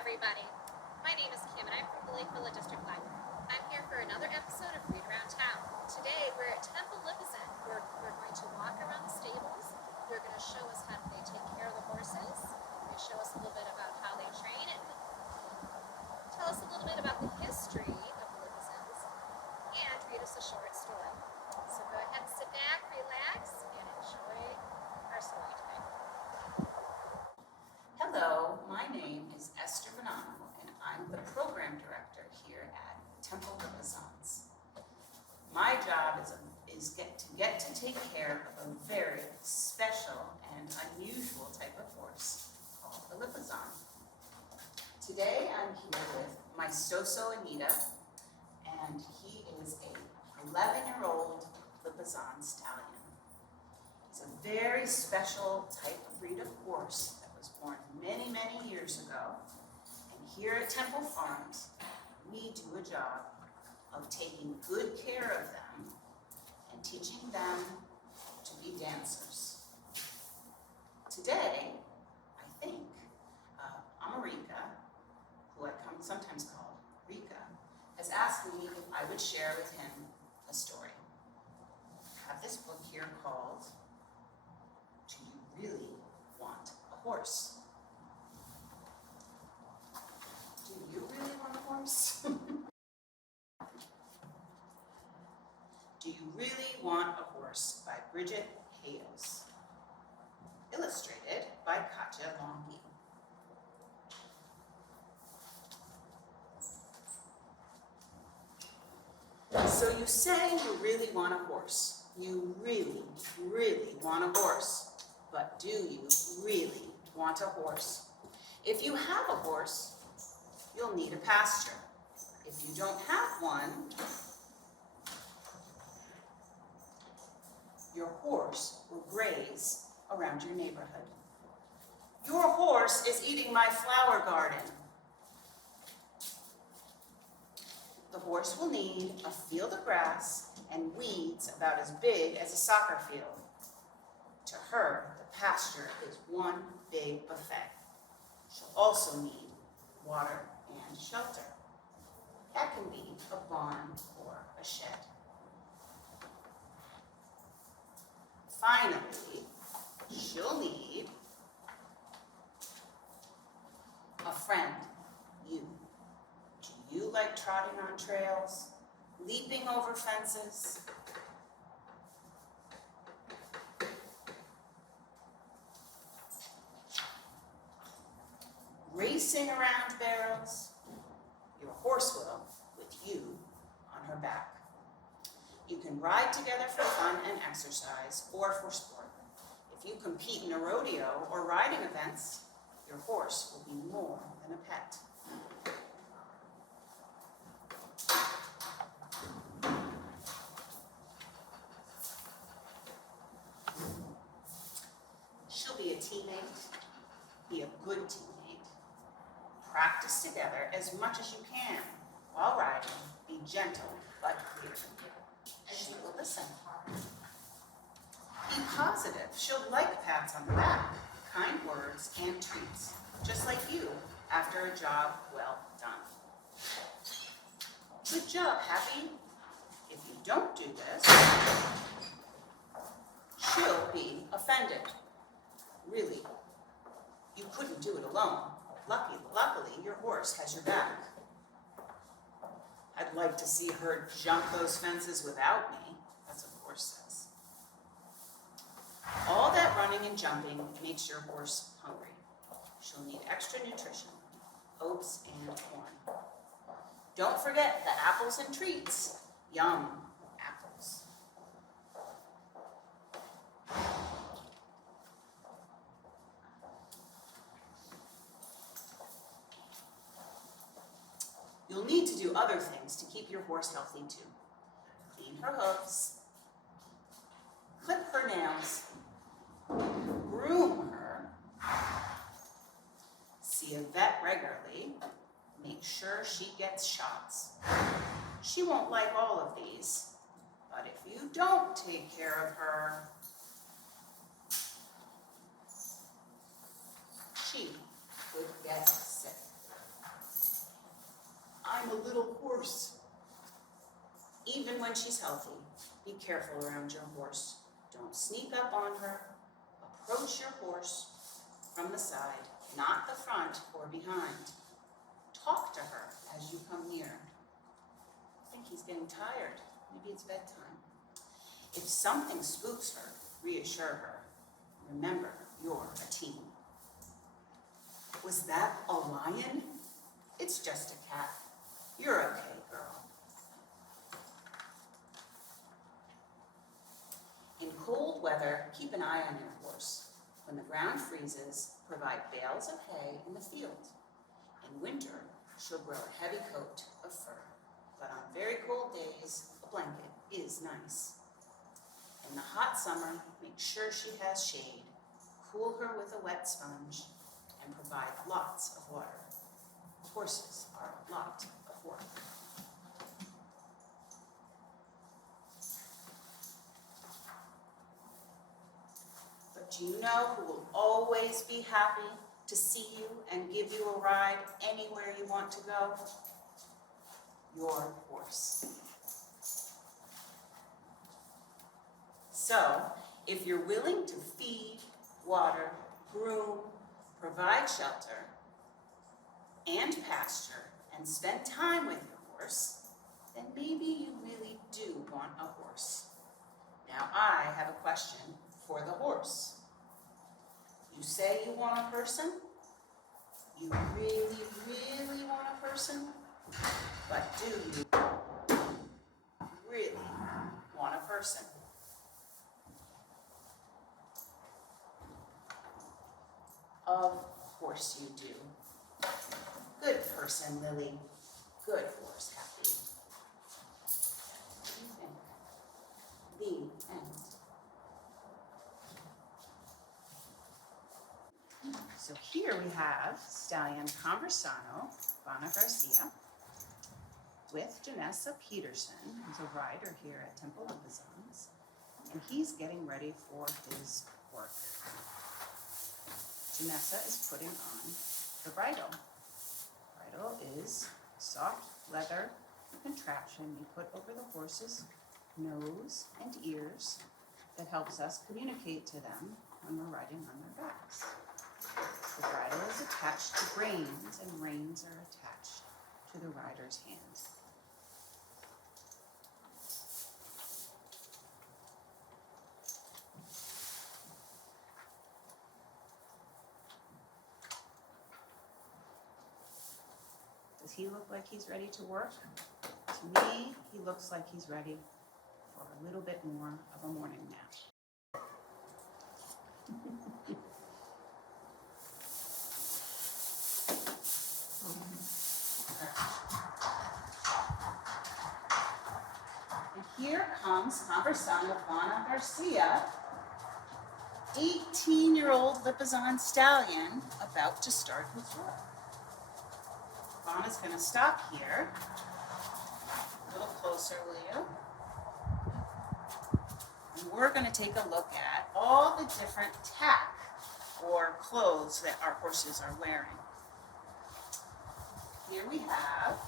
everybody. My name is Kim and I'm from the Lakeville District Library. I'm here for another episode of Read Around Town. Today we're at Tempel, Lipizzans. We're going to walk around the stables. They're going to show us how they take care of the horses. They show us a little bit about how they train and tell us a little bit about the history of the Lipizzans and read us a short story. So go ahead and sit back, relax, and enjoy our story today. Hello, my name is Esther Bonanno, and I'm the program director here at Tempel Lipizzans. My job is to take care of a very special and unusual type of horse called the Lipizzan. Today I'm here with my Stoso Anita, and he is a 11-year-old Lipizzan stallion. He's a very special type of breed of horse that was born many, many years ago. And here at Tempel Farms, we do a job of taking good care of them and teaching them to be dancers. Today, I think, America, who I sometimes call Rika, has asked me if I would share with him a story. I have this book here called Do You Really Want a Horse? Do you really want a horse? Do You Really Want a Horse by Bridget Hayes. Illustrated by Katja Longi. So you say you really want a horse. You really, really want a horse. But do you really want a horse? If you have a horse, you'll need a pasture. If you don't have one, your horse will graze around your neighborhood. Your horse is eating my flower garden. The horse will need a field of grass and weeds about as big as a soccer field. To her, the pasture is one big buffet. She'll also need water and shelter. That can be a barn or a shed. Finally, she'll need a friend, you. Do you like trotting on trails, leaping over fences? Racing around barrels? Your horse will, with you on her back. You can ride together for fun and exercise or for sport. If you compete in a rodeo or riding events, your horse will be more than a pet. She'll be a teammate, be a good teammate. Practice together as much as you can. While riding, be gentle but clear. She will listen. Be positive. She'll like pats on the back, kind words, and treats, just like you after a job well done. Good job, Happy. If you don't do this, she'll be offended. Really, you couldn't do it alone. Luckily, your horse has your back. I'd like to see her jump those fences without me, that's what horse says. All that running and jumping makes your horse hungry. She'll need extra nutrition, oats and corn. Don't forget the apples and treats. Yum, apples. You'll need to do other things to keep your horse healthy too. Clean her hooves, clip her nails, groom her, see a vet regularly, make sure she gets shots. She won't like all of these, but if you don't take care of her, she could get sick. when she's healthy. Be careful around your horse. Don't sneak up on her. Approach your horse from the side, not the front or behind. Talk to her as you come near. I think he's getting tired. Maybe it's bedtime. If something spooks her, reassure her. Remember, you're a team. Was that a lion? It's just a cat. You're okay, girl. In cold weather, keep an eye on your horse. When the ground freezes, provide bales of hay in the field. In winter, she'll grow a heavy coat of fur. But on very cold days, a blanket is nice. In the hot summer, make sure she has shade. Cool her with a wet sponge and provide lots of water. Horses are a lot of work. But do you know who will always be happy to see you and give you a ride anywhere you want to go? Your horse. So, if you're willing to feed, water, groom, provide shelter, and pasture, and spend time with your horse, then maybe you really do want a horse. Now I have a question for the horse. You say you want a person? You really, really want a person? But do you really want a person? Of course you do. Good person, Lily. Good horse, Happy. What do you think? The end. So here we have Stallion Conversano, Vana Garcia, with Janessa Peterson, who's a rider here at Tempel Lipizzans, and he's getting ready for his work. Janessa is putting on the bridle. Bridle is soft leather contraption you put over the horse's nose and ears that helps us communicate to them when we're riding on their backs. The bridle is attached to reins, and reins are attached to the rider's hands. Does he look like he's ready to work? To me, he looks like he's ready for a little bit more of a morning nap. And here comes Conversano Vana Garcia, 18-year-old Lipizzan stallion about to start his work. Vana's going to stop here. A little closer, will you? And we're going to take a look at all the different tack or clothes that our horses are wearing. Here we have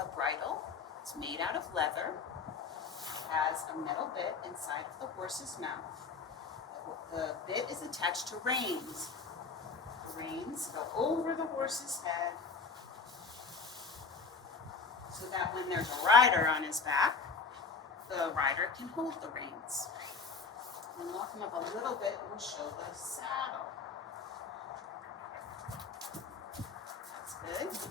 a bridle. It's made out of leather. It has a metal bit inside of the horse's mouth. The bit is attached to reins. The reins go over the horse's head so that when there's a rider on his back, the rider can hold the reins. And we'll come up a little bit and we'll show the saddle. That's good.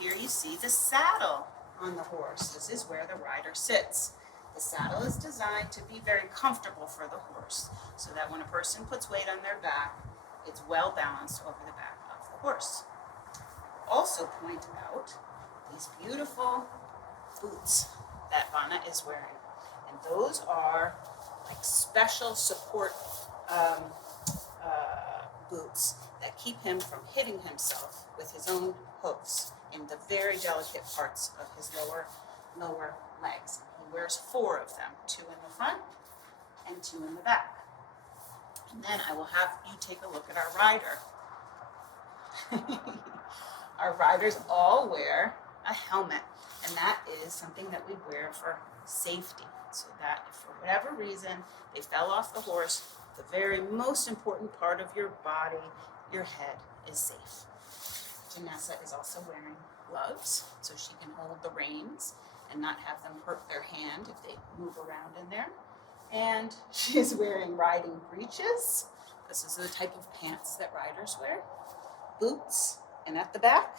Here you see the saddle on the horse. This is where the rider sits. The saddle is designed to be very comfortable for the horse, so that when a person puts weight on their back, it's well balanced over the back of the horse. Also point out these beautiful boots that Vana is wearing. And those are like special support boots that keep him from hitting himself with his own hooves in the very delicate parts of his lower legs. He wears 4 of them, 2 in the front and 2 in the back. And then I will have you take a look at our rider. Our riders all wear a helmet. and that is something that we wear for safety, so that if for whatever reason they fell off the horse, the very most important part of your body, your head, is safe. Janessa is also wearing gloves so she can hold the reins and not have them hurt their hand if they move around in there. And she's wearing riding breeches. This is the type of pants that riders wear. Boots, and at the back,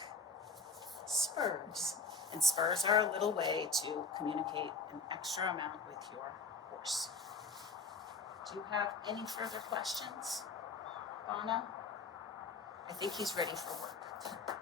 spurs. And spurs are a little way to communicate an extra amount with your horse. Do you have any further questions, Bana? I think he's ready for work.